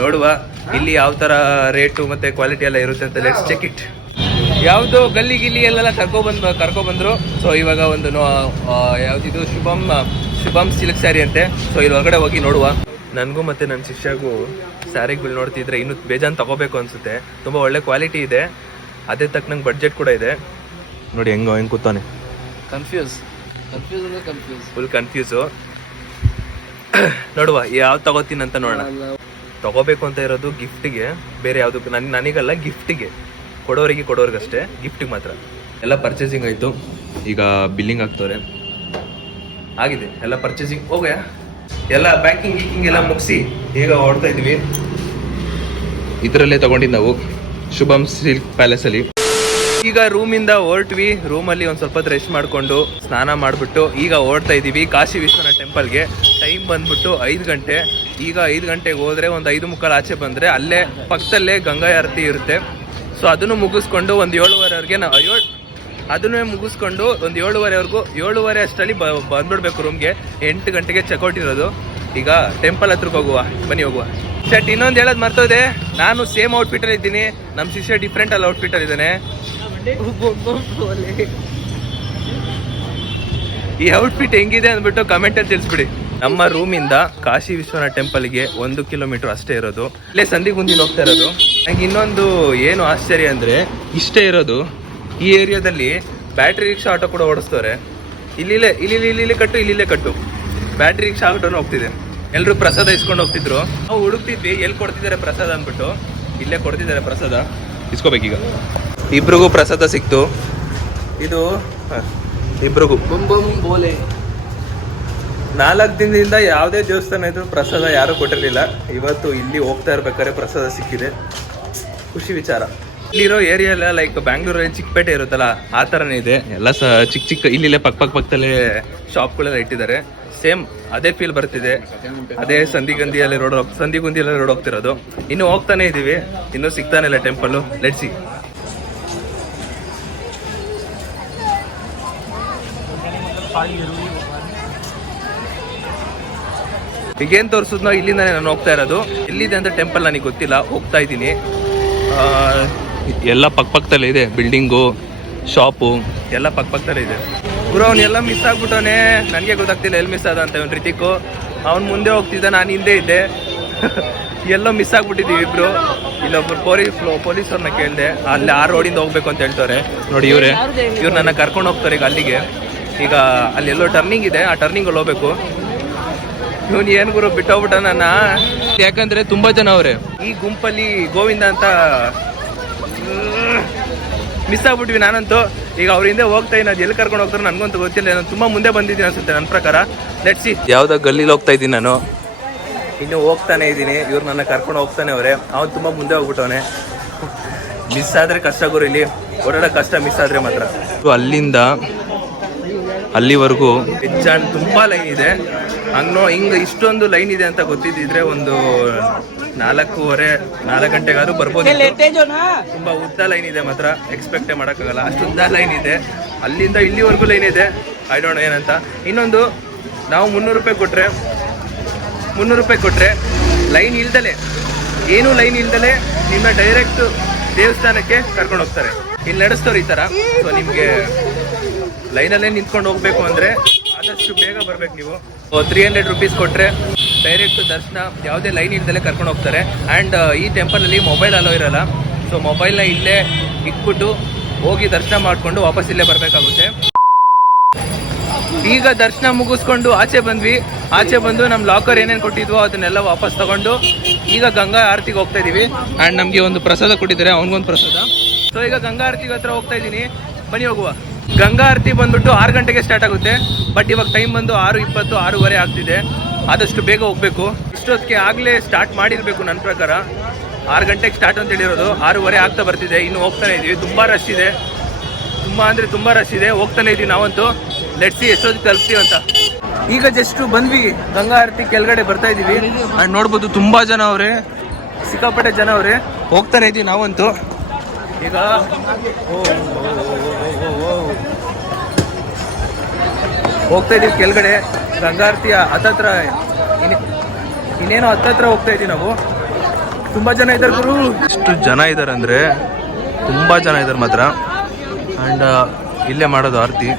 ನೋಡುವ ಇಲ್ಲಿ ಯಾವ ಥರ ರೇಟು ಮತ್ತು ಕ್ವಾಲಿಟಿ ಎಲ್ಲ ಇರುತ್ತೆ ಅಂತ. Let's check it. ಯಾವುದು ಗಲ್ಲಿ ಗಿಲ್ಲಿ ಎಲ್ಲೆಲ್ಲ ಕರ್ಕೊಬಂದರು. ಸೊ ಇವಾಗ ಒಂದು ಯಾವುದಿದು ಶುಭಮ್ ಸಿಲ್ಕ್ ಸ್ಯಾರಿ ಅಂತೆ. ಸೊ ಇಲ್ಲಿ ಹೊರಗಡೆ ಹೋಗಿ ನೋಡುವ. ನನಗೂ ಮತ್ತು ನನ್ನ ಶಿಷ್ಯಗೂ ಸ್ಯಾರಿಗಳು ನೋಡ್ತಿದ್ರೆ ಇನ್ನೂ ಬೇಜಾನ್ ತಗೋಬೇಕು ಅನಿಸುತ್ತೆ. ತುಂಬ ಒಳ್ಳೆ ಕ್ವಾಲಿಟಿ ಇದೆ, ಅದೇ ತಕ್ಕನಂಗೆ ಬಡ್ಜೆಟ್ ಕೂಡ ಇದೆ. ನೋಡಿ ಹೆಂಗೆ ಕೂತಾನೆ. Full confuse. ನೋಡುವ ಯಾವ ತಗೋತೀನಿ ಅಂತ ನೋಡೋಣ. ತಗೋಬೇಕು ಅಂತ ಇರೋದು ಗಿಫ್ಟಿಗೆ, ಬೇರೆ ಯಾವುದಕ್ಕೂ ನನಗಲ್ಲ, ಗಿಫ್ಟಿಗೆ ಕೊಡೋರಿಗಷ್ಟೇ, ಗಿಫ್ಟಿಗೆ ಮಾತ್ರ. ಎಲ್ಲ ಪರ್ಚೇಸಿಂಗ್ ಆಯಿತು. ಈಗ ಬಿಲ್ಲಿಂಗ್ ಆಗ್ತವ್ರೆ. ಆಗಿದೆ ಎಲ್ಲ ಪರ್ಚೇಸಿಂಗ್. ಹೋಗ್ಯಾ ಎಲ್ಲ ಪ್ಯಾಕಿಂಗ್ ಗೀಕಿಂಗ್ ಎಲ್ಲ ಮುಗಿಸಿ ಈಗ ಹೊರಡ್ತಾ ಇದ್ವಿ. ಇದರಲ್ಲೇ ತಗೊಂಡಿದ್ದು ನಾವು ಶುಭಮ್ ಸಿಲ್ಕ್ ಪ್ಯಾಲೇಸಲ್ಲಿ. ಈಗ ರೂಮಿಂದ ಹೊರಟ್ವಿ. ರೂಮಲ್ಲಿ ಒಂದು ಸ್ವಲ್ಪ ರೆಸ್ಟ್ ಮಾಡಿಕೊಂಡು ಸ್ನಾನ ಮಾಡಿಬಿಟ್ಟು ಈಗ ಹೊರಡ್ತಾ ಇದ್ದೀವಿ ಕಾಶಿ ವಿಶ್ವನಾಥ್ ಟೆಂಪಲ್ಗೆ. ಟೈಮ್ ಬಂದ್ಬಿಟ್ಟು 5 ಗಂಟೆ. ಈಗ 5 ಗಂಟೆಗೆ ಹೋದರೆ ಒಂದು 5:15 ಆಚೆ ಬಂದರೆ ಅಲ್ಲೇ ಪಕ್ಕದಲ್ಲೇ ಗಂಗಾ ಆರತಿ ಇರುತ್ತೆ. ಸೊ ಅದನ್ನು ಮುಗಿಸ್ಕೊಂಡು ಒಂದು 7:30ವರೆಗೆ ಅದನ್ನೇ ಮುಗಿಸ್ಕೊಂಡು ಒಂದು 7:30ವರೆಗೂ 7:30 ಅಷ್ಟರಲ್ಲಿ ಬಂದ್ಬಿಡ್ಬೇಕು ರೂಮ್ಗೆ. 8 ಗಂಟೆಗೆ ಚೆಕ್ಔಟ್ ಇರೋದು. ಈಗ ಟೆಂಪಲ್ ಹತ್ರಕ್ಕೆ ಹೋಗುವ, ಬನ್ನಿ ಹೋಗುವ. ಸೆಟ್ ಇನ್ನೊಂದು ಹೇಳೋದು ಮರ್ತೋದೆ, ನಾನು ಸೇಮ್ ಔಟ್ಫಿಟ್ಟಲ್ಲಿ ಇದ್ದೀನಿ, ನಮ್ಮ ಶಿಷ್ಯ ಡಿಫ್ರೆಂಟ್ ಅಲ್ಲಿ ಔಟ್ಫಿಟ್ಟಲ್ಲಿ ಇದ್ದಾನೆ. ಈ ಔಟ್ಫಿಟ್ ಹೆಂಗಿದೆ ಅಂದ್ಬಿಟ್ಟು ಕಮೆಂಟಲ್ಲಿ ತಿಳಿಸ್ಬಿಡಿ. ನಮ್ಮ ರೂಮಿಂದ ಕಾಶಿ ವಿಶ್ವನಾಥ್ ಟೆಂಪಲ್ಗೆ 1 ಕಿಲೋಮೀಟರ್ ಅಷ್ಟೇ ಇರೋದು. ಇಲ್ಲೇ ಸಂದಿಗುಂದಿಲಿ ಹೋಗ್ತಾ ಇರೋದು. ನಂಗೆ ಇನ್ನೊಂದು ಏನು ಆಶ್ಚರ್ಯ ಅಂದರೆ ಇಷ್ಟೇ ಇರೋದು. ಈ ಏರಿಯಾದಲ್ಲಿ ಬ್ಯಾಟ್ರಿ ರಿಕ್ಷಾ ಆಟೋ ಕೂಡ ಓಡಿಸ್ತವ್ರೆ. ಇಲ್ಲಿ ಕಟ್ಟು ಬ್ಯಾಟ್ರಿ ರಿಕ್ಷಾ ಆಟೋನು ಹೋಗ್ತಿದೆ. ಎಲ್ಲರೂ ಪ್ರಸಾದ ಇಸ್ಕೊಂಡು ಹೋಗ್ತಿದ್ರು. ನಾವು ಹುಡುಕ್ತಿದ್ವಿ ಎಲ್ಲಿ ಕೊಡ್ತಿದ್ದಾರೆ ಪ್ರಸಾದ ಅಂದ್ಬಿಟ್ಟು. ಇಲ್ಲೇ ಕೊಡ್ತಿದ್ದಾರೆ ಪ್ರಸಾದ, ಇಸ್ಕೋಬೇಕೀಗ. ಇಬ್ರಿಗೂ ಪ್ರಸಾದ ಸಿಕ್ತು. ಇದು ಇಬ್ರಿಗೂ 4 ದಿನದಿಂದ ಯಾವುದೇ ದೇವಸ್ಥಾನ ಇದ್ರು ಪ್ರಸಾದ ಯಾರೂ ಕೊಟ್ಟಿರಲಿಲ್ಲ. ಇವತ್ತು ಇಲ್ಲಿ ಹೋಗ್ತಾ ಇರ್ಬೇಕಾದ್ರೆ ಪ್ರಸಾದ ಸಿಕ್ಕಿದೆ, ಖುಷಿ ವಿಚಾರ. ಇಲ್ಲಿರೋ ಏರಿಯಾ ಎಲ್ಲ ಲೈಕ್ ಬ್ಯಾಂಗ್ಳೂರಲ್ಲಿ ಚಿಕ್ಕಪೇಟೆ ಇರುತ್ತಲ್ಲ ಆ ಥರನೇ ಇದೆ. ಎಲ್ಲ ಚಿಕ್ಕ ಇಲ್ಲಿಲ್ಲೇ ಪಕ್ಕದಲ್ಲೇ ಶಾಪ್ಗಳೆಲ್ಲ ಇಟ್ಟಿದ್ದಾರೆ. ಸೇಮ್ ಅದೇ ಫೀಲ್ ಬರ್ತಿದೆ. ಅದೇ ಸಂದಿಗುಂದಿಯಲ್ಲಿ ರೋಡ್ ಹೋಗ್ತಿರೋದು. ಇನ್ನು ಹೋಗ್ತಾನೆ ಇದ್ದೀವಿ, ಇನ್ನೂ ಸಿಗ್ತಾನೆ ಇಲ್ಲ ಟೆಂಪಲ್ಲು. ಲೆಟ್ಸಿ. ಈಗೇನು ತೋರಿಸಿದ್ನೋ ಇಲ್ಲಿಂದಾನೆ ನಾನು ಹೋಗ್ತಾ ಇರೋದು. ಎಲ್ಲಿದೆ ಅಂತ ಟೆಂಪಲ್ ನನಗೆ ಗೊತ್ತಿಲ್ಲ, ಹೋಗ್ತಾ ಇದ್ದೀನಿ. ಎಲ್ಲ ಪಕ್ಕದಲ್ಲೇ ಇದೆ, ಬಿಲ್ಡಿಂಗು, ಶಾಪು ಎಲ್ಲ ಪಕ್ಕದಲ್ಲೇ ಇದೆ. ಗುರು ಅವನ್ನೆಲ್ಲ ಮಿಸ್ ಆಗ್ಬಿಟ್ಟವನೇ. ನನಗೆ ಗೊತ್ತಾಗ್ತಿಲ್ಲ ಎಲ್ಲಿ ಮಿಸ್ ಆದ ಅಂತ. ಇವನು ರಿತಿಕು ಅವ್ನು ಮುಂದೆ ಹೋಗ್ತಿದ್ದ, ನಾನು ಹಿಂದೆ ಇದ್ದೆ. ಎಲ್ಲೋ ಮಿಸ್ ಆಗ್ಬಿಟ್ಟಿದ್ದೀವಿ ಇಬ್ರು. ಇಲ್ಲೊಬ್ರು ಪೊಲೀಸವ್ರನ್ನ ಕೇಳಿದೆ, ಅಲ್ಲಿ ಆ ರೋಡಿಂದ ಹೋಗ್ಬೇಕು ಅಂತ ಹೇಳ್ತಾರೆ. ನೋಡಿ ಇವ್ರು ನನ್ನ ಕರ್ಕೊಂಡು ಹೋಗ್ತಾರೆ ಈಗ ಅಲ್ಲಿಗೆ. ಈಗ ಅಲ್ಲಿ ಎಲ್ಲೋ ಟರ್ನಿಂಗ್ ಇದೆ, ಆ ಟರ್ನಿಂಗಲ್ಲಿ ಹೋಗ್ಬೇಕು. ಇವನು ಏನು ಗುರು ಬಿಟ್ಟೋಗ್ಬಿಟ್ಟ ನನ್ನ, ಯಾಕಂದ್ರೆ ತುಂಬಾ ಜನ ಅವ್ರೆ ಈ ಗುಂಪಲ್ಲಿ. ಗೋವಿಂದ ಅಂತ ಮಿಸ್ ಆಗ್ಬಿಟ್ವಿ ನಾನಂತೂ. ಈಗ ಅವ್ರ ಹಿಂದೆ ಹೋಗ್ತಾ ಇದ್ದೀನಿ, ಅದು ಎಲ್ಲಿ ಕರ್ಕೊಂಡು ಹೋಗ್ತಾರೆ ನನಗಂತೂ ಗೊತ್ತಿಲ್ಲ. ನಾನು ತುಂಬಾ ಮುಂದೆ ಬಂದಿದ್ದೀನಿ ಅನ್ಸುತ್ತೆ ನನ್ನ ಪ್ರಕಾರ. ಲೆಟ್ಸಿ ಯಾವ್ದೋ ಗಲ್ಲಿಲಿ ಹೋಗ್ತಾ ಇದ್ದೀನಿ ನಾನು, ಇನ್ನು ಹೋಗ್ತಾನೆ ಇದ್ದೀನಿ. ಇವ್ರು ನನ್ನ ಕರ್ಕೊಂಡು ಹೋಗ್ತಾನೆ ಅವ್ರೆ. ಅವ್ನು ತುಂಬಾ ಮುಂದೆ ಹೋಗ್ಬಿಟ್ಟವನೆ. ಮಿಸ್ ಆದ್ರೆ ಕಷ್ಟ ಗುರು, ಇಲ್ಲಿ ಓಡಾಡೋ ಕಷ್ಟ ಮಿಸ್ ಆದ್ರೆ ಮಾತ್ರ. ಅಲ್ಲಿಂದ ಅಲ್ಲಿವರೆಗೂ ಹೆಚ್ಚಾನ್ ತುಂಬಾ ಲೈನ್ ಇದೆ. ಹಿಂಗೆ ಇಷ್ಟೊಂದು ಲೈನ್ ಇದೆ ಅಂತ ಗೊತ್ತಿದ್ದಿದ್ರೆ ಒಂದು 4 ಗಂಟೆಗಾದ್ರೂ ಬರ್ಬೋದು. ತುಂಬಾ ಉದ್ದ ಲೈನ್ ಇದೆ ಮಾತ್ರ, ಎಕ್ಸ್ಪೆಕ್ಟೇ ಮಾಡೋಕ್ಕಾಗಲ್ಲ, ಅಷ್ಟು ಉದ್ದ ಲೈನ್ ಇದೆ. ಅಲ್ಲಿಂದ ಇಲ್ಲಿವರೆಗೂ ಲೈನ್ ಇದೆ. ಐ ಡೋಂಟ್ ನೋ ಏನಂತ. ಇನ್ನೊಂದು, ನಾವು 300 ರೂಪಾಯಿ ಕೊಟ್ಟರೆ ಲೈನ್ ಇಲ್ದಲೆ, ಏನೂ ಲೈನ್ ಇಲ್ದಲೆ ನಿಮ್ಮ ಡೈರೆಕ್ಟ್ ದೇವಸ್ಥಾನಕ್ಕೆ ಕರ್ಕೊಂಡು ಹೋಗ್ತಾರೆ. ಇಲ್ಲಿ ನಡೆಸ್ತವ್ರು ಈ ಥರ. ಸೊ ನಿಮಗೆ ಲೈನಲ್ಲೇ ನಿಂತ್ಕೊಂಡು ಹೋಗ್ಬೇಕು ಅಂದರೆ ಆದಷ್ಟು ಬೇಗ ಬರ್ಬೇಕು ನೀವು. 300 ರೂಪೀಸ್ ಕೊಟ್ಟರೆ ಡೈರೆಕ್ಟ್ ದರ್ಶನ, ಯಾವುದೇ ಲೈನ್ ಇಲ್ದಲೆ ಕರ್ಕೊಂಡು ಹೋಗ್ತಾರೆ. ಆ್ಯಂಡ್ ಈ ಟೆಂಪಲಲ್ಲಿ ಮೊಬೈಲ್ ಅಲೋ ಇರೋಲ್ಲ. ಸೊ ಮೊಬೈಲ್ನ ಇಲ್ಲೇ ಇಟ್ಬಿಟ್ಟು ಹೋಗಿ ದರ್ಶನ ಮಾಡಿಕೊಂಡು ವಾಪಸ್ ಇಲ್ಲೇ ಬರಬೇಕಾಗುತ್ತೆ. ಈಗ ದರ್ಶನ ಮುಗಿಸ್ಕೊಂಡು ಆಚೆ ಬಂದು ನಮ್ಮ ಲಾಕರ್ ಏನೇನು ಕೊಟ್ಟಿದ್ವೋ ಅದನ್ನೆಲ್ಲ ವಾಪಸ್ ತಗೊಂಡು ಈಗ ಗಂಗಾ ಆರತಿಗೆ ಹೋಗ್ತಾ ಇದೀವಿ. ಆ್ಯಂಡ್ ನಮಗೆ ಒಂದು ಪ್ರಸಾದ ಕೊಟ್ಟಿದ್ದಾರೆ, ಅವನಿಗೊಂದು ಪ್ರಸಾದ. ಸೊ ಈಗ ಗಂಗಾ ಆರತಿಗೆ ಹತ್ರ ಹೋಗ್ತಾ ಇದ್ದೀನಿ, ಬನ್ನಿ ಹೋಗುವ. ಗಂಗಾ ಆರತಿ ಬಂದ್ಬಿಟ್ಟು 6 ಗಂಟೆಗೆ ಸ್ಟಾರ್ಟ್ ಆಗುತ್ತೆ. ಬಟ್ ಇವಾಗ ಟೈಮ್ ಬಂದು 6:20, 6:15 ಆಗ್ತಿದೆ. ಆದಷ್ಟು ಬೇಗ ಹೋಗ್ಬೇಕು. ಇಷ್ಟೊತ್ತಿಗೆ ಆಗಲೇ ಸ್ಟಾರ್ಟ್ ಮಾಡಿರಬೇಕು ನನ್ನ ಪ್ರಕಾರ. 6 ಗಂಟೆಗೆ ಸ್ಟಾರ್ಟ್ ಅಂತ ಹೇಳಿರೋದು, 6:15 ಆಗ್ತಾ ಬರ್ತಿದೆ. ಇನ್ನು ಹೋಗ್ತಾನೆ ಇದೀವಿ. ತುಂಬ ರಶ್ ಇದೆ, ತುಂಬ ರಶ್ ಇದೆ. ಹೋಗ್ತಾನೆ ಇದೀವಿ ನಾವಂತೂ. ಲೆಟ್ಸಿ ಎಷ್ಟೊತ್ತಿಗೆ ತಲುಪ್ತೀವಿ ಅಂತ. ಈಗ ಜಸ್ಟ್ ಬಂದ್ವಿ, ಗಂಗಾ ಆರತಿ ಕೆಳಗಡೆ ಬರ್ತಾ ಇದೀವಿ. ಆ್ಯಂಡ್ ನೋಡ್ಬೋದು ತುಂಬಾ ಜನ ಅವ್ರೆ, ಸಿಕ್ಕಾಪಟ್ಟೆ ಜನ ಅವ್ರೆ. ಹೋಗ್ತಾನೆ ಇದೀವಿ ನಾವಂತೂ. ಈಗ ಹೋಗ್ತಾ ಇದೀವಿ ಕೆಳಗಡೆ. ಗಂಗಾ ಆರತಿ ಹತ್ತತ್ರ ಇನ್ನೇನೋ ಹತ್ತತ್ರ ಹೋಗ್ತಾ ಇದೀವಿ ನಾವು. ತುಂಬಾ ಜನ ಇದ್ದಾರೆ ಗುರು. ಎಷ್ಟು ಜನ ಇದ್ದಾರೆ ಅಂದ್ರೆ ತುಂಬಾ ಜನ ಇದ್ದಾರೆ ಮಾತ್ರ. ಆ್ಯಂಡ್ ಇಲ್ಲೇ ಮಾಡೋದು ಆರತಿ.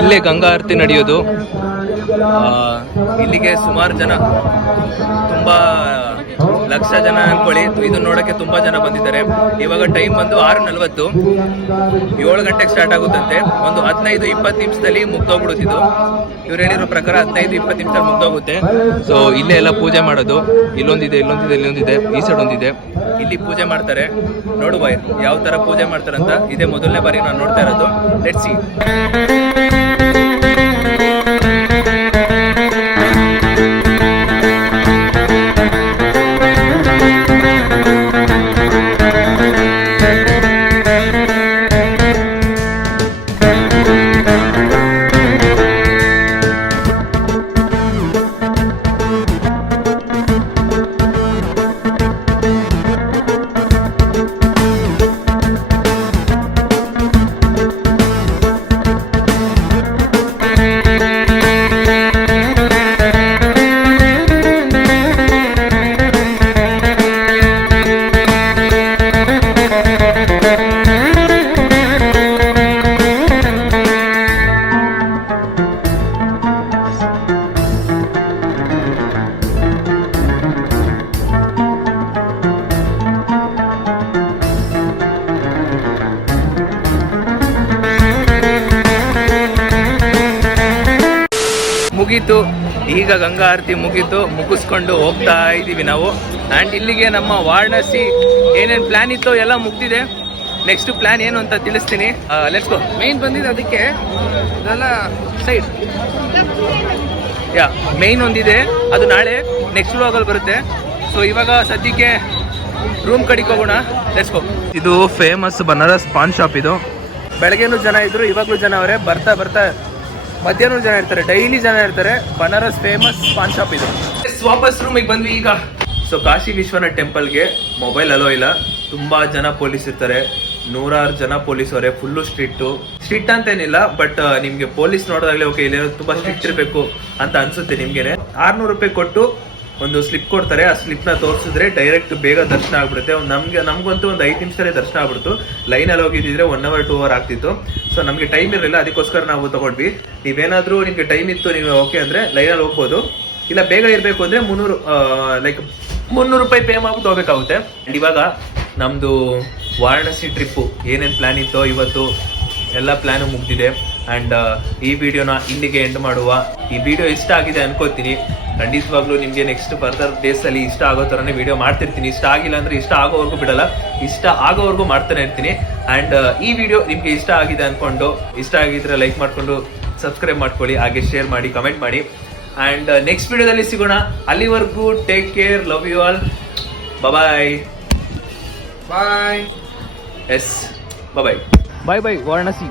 ಇಲ್ಲೇ ಗಂಗಾ ಆರತಿ ನಡೆಯೋದು. ಇಲ್ಲಿಗೆ ಸುಮಾರು ಜನ, ತುಂಬಾ ಲಕ್ಷ ಜನ ಅನ್ಕೊಳ್ಳಿ. ಇದು ನೋಡಕ್ಕೆ ತುಂಬಾ ಜನ ಬಂದಿದ್ದಾರೆ. ಇವಾಗ ಟೈಮ್ ಬಂದು 6:40, 7 ಗಂಟೆಗೆ ಸ್ಟಾರ್ಟ್ ಆಗುತ್ತಂತೆ. ಒಂದು 15-20 ನಿಮಿಷದಲ್ಲಿ ಮುಗ್ದೋಗ್ಬಿಡುತ್ತಿದ್ದು. ಇವ್ರು ಹೇಳಿರೋ ಪ್ರಕಾರ 15-20 ನಿಮಿಷದಲ್ಲಿ ಮುಗ್ದೋಗುತ್ತೆ. ಸೊ ಇಲ್ಲೇ ಎಲ್ಲ ಪೂಜೆ ಮಾಡೋದು. ಇಲ್ಲೊಂದಿದೆ, ಈ ಸೈಡ್ ಒಂದಿದೆ. ಇಲ್ಲಿ ಪೂಜೆ ಮಾಡ್ತಾರೆ. ನೋಡುವ ಯಾವ ತರ ಪೂಜೆ ಮಾಡ್ತಾರಂತ. ಇದೇ ಮೊದಲನೇ ಬಾರಿ ನಾನು ನೋಡ್ತಾ ಇರೋದು. Let's see. ಮುಗೀತು. ಈಗ ಗಂಗಾ ಆರತಿ ಮುಗಿಸ್ಕೊಂಡು ಹೋಗ್ತಾ ಇದ್ದೀವಿ ನಾವು. ಆ್ಯಂಡ್ ಇಲ್ಲಿಗೆ ನಮ್ಮ ವಾರಣಾಸಿ ಏನೇನು ಪ್ಲ್ಯಾನ್ ಇತ್ತು ಎಲ್ಲ ಮುಗ್ದಿದೆ. ನೆಕ್ಸ್ಟ್ ಪ್ಲ್ಯಾನ್ ಏನು ಅಂತ ತಿಳಿಸ್ತೀನಿ. Let's go. ಮೈನ್ ಬಂದಿದೆ, ಅದಕ್ಕೆ ಇದೆಲ್ಲ ಸೈಡ್. ಮೇಯ್ನ್ ಒಂದಿದೆ, ಅದು ನಾಳೆ ನೆಕ್ಸ್ಟ್ ವ್ಲಾಗಲ್ಲಿ ಬರುತ್ತೆ. ಸೊ ಇವಾಗ ಸದ್ಯಕ್ಕೆ ರೂಮ್ ಕಡೆಗೆ ಹೋಗೋಣ. Let's go. ಇದು ಫೇಮಸ್ ಬನಾರಸ್ ಪಾನ್ ಶಾಪ್. ಇದು ಬೆಳಗ್ಗೆನೂ ಜನ ಇದ್ರು, ಇವಾಗಲೂ ಜನ ಅವರೇ. ಬರ್ತಾ ಮಧ್ಯಾಹ್ನ ಜನ ಇರ್ತಾರೆ, ಡೈಲಿ ಜನ ಇರ್ತಾರೆ. ಬನಾರಸ್ ಫೇಮಸ್ ಪಾನ್ ಶಾಪ್ ಇದು. ವಾಪಸ್ ರೂಮಿಗೆ ಬಂದ್ವಿ ಈಗ. ಸೊ ಕಾಶಿ ವಿಶ್ವನಾಥ್ ಟೆಂಪಲ್ಗೆ ಮೊಬೈಲ್ ಅಲೋ ಇಲ್ಲ. ತುಂಬಾ ಜನ ಪೊಲೀಸ್ ಇರ್ತಾರೆ, 100 ಜನ ಪೊಲೀಸ್ ಅವರೇ. ಫುಲ್ಲು ಸ್ಟ್ರಿಕ್ಟ್ ಅಂತ ಏನಿಲ್ಲ, ಬಟ್ ನಿಮ್ಗೆ ಪೊಲೀಸ್ ನೋಡಿದಾಗಲೇ ಓಕೆ ಇಲ್ಲಿ ತುಂಬಾ ಸ್ಟ್ರಿಕ್ಟ್ ಇರಬೇಕು ಅಂತ ಅನ್ಸುತ್ತೆ ನಿಮ್ಗೆನೆ. 600 ರೂಪಾಯಿ ಕೊಟ್ಟು ಒಂದು ಸ್ಲಿಪ್ ಕೊಡ್ತಾರೆ. ಆ ಸ್ಲಿಪ್ನ ತೋರಿಸಿದ್ರೆ ಡೈರೆಕ್ಟ್ ಬೇಗ ದರ್ಶನ ಆಗ್ಬಿಡುತ್ತೆ. ನಮಗಂತೂ ಒಂದು 5 ನಿಮಿಷದಲ್ಲಿ ದರ್ಶನ ಆಗ್ಬಿಡ್ತು. ಲೈನಲ್ಲಿ ಹೋಗಿದ್ದಿದ್ರೆ 1 hour 2 hour ಆಗ್ತಿತ್ತು. ಸೊ ನಮಗೆ ಟೈಮ್ ಇರಲಿಲ್ಲ, ಅದಕ್ಕೋಸ್ಕರ ನಾವು ತಗೊಂಡ್ವಿ. ನೀವೇನಾದ್ರೂ ನಿಮ್ಗೆ ಟೈಮ್ ಇತ್ತು, ನೀವು ಓಕೆ ಅಂದ್ರೆ ಲೈನಲ್ಲಿ ಹೋಗ್ಬೋದು. ಇಲ್ಲ ಬೇಗ ಇರಬೇಕು ಅಂದ್ರೆ 300 ರೂಪಾಯಿ ಪೇ ಮಾಡ್ಬಿಟ್ಟು ಹೋಗ್ಬೇಕಾಗುತ್ತೆ. ಅಂಡ್ ಇವಾಗ ನಮ್ದು ವಾರಣಾಸಿ ಟ್ರಿಪ್ಪು ಏನೇನು ಪ್ಲಾನ್ ಇತ್ತೋ ಇವತ್ತು ಎಲ್ಲ ಪ್ಲಾನು ಮುಗ್ದಿದೆ. ಆ್ಯಂಡ್ ಈ ವಿಡಿಯೋನ ಇಲ್ಲಿಗೆ ಎಂಡ್ ಮಾಡುವ. ಈ ವಿಡಿಯೋ ಇಷ್ಟ ಆಗಿದೆ ಅನ್ಕೋತೀನಿ. ಖಂಡಿತವಾಗ್ಲೂ ನಿಮಗೆ ನೆಕ್ಸ್ಟ್ ಫರ್ದರ್ ಡೇಸಲ್ಲಿ ಇಷ್ಟ ಆಗೋ ಥರನೇ ವಿಡಿಯೋ ಮಾಡ್ತಿರ್ತೀನಿ. ಇಷ್ಟ ಆಗಿಲ್ಲ ಅಂದರೆ ಇಷ್ಟ ಆಗೋವರೆಗೂ ಬಿಡಲ್ಲ, ಇಷ್ಟ ಆಗೋವರೆಗೂ ಮಾಡ್ತಾನೆ ಇರ್ತೀನಿ. ಆ್ಯಂಡ್ ಈ ವಿಡಿಯೋ ನಿಮಗೆ ಇಷ್ಟ ಆಗಿದೆ ಅಂದ್ಕೊಂಡು, ಇಷ್ಟ ಆಗಿದ್ರೆ ಲೈಕ್ ಮಾಡಿಕೊಂಡು ಸಬ್ಸ್ಕ್ರೈಬ್ ಮಾಡ್ಕೊಳ್ಳಿ, ಹಾಗೆ ಶೇರ್ ಮಾಡಿ, ಕಮೆಂಟ್ ಮಾಡಿ. ಆ್ಯಂಡ್ ನೆಕ್ಸ್ಟ್ ವಿಡಿಯೋದಲ್ಲಿ ಸಿಗೋಣ. ಅಲ್ಲಿವರೆಗೂ take care, love you all, bye bye. Yes bye bye bye bye Varanasi.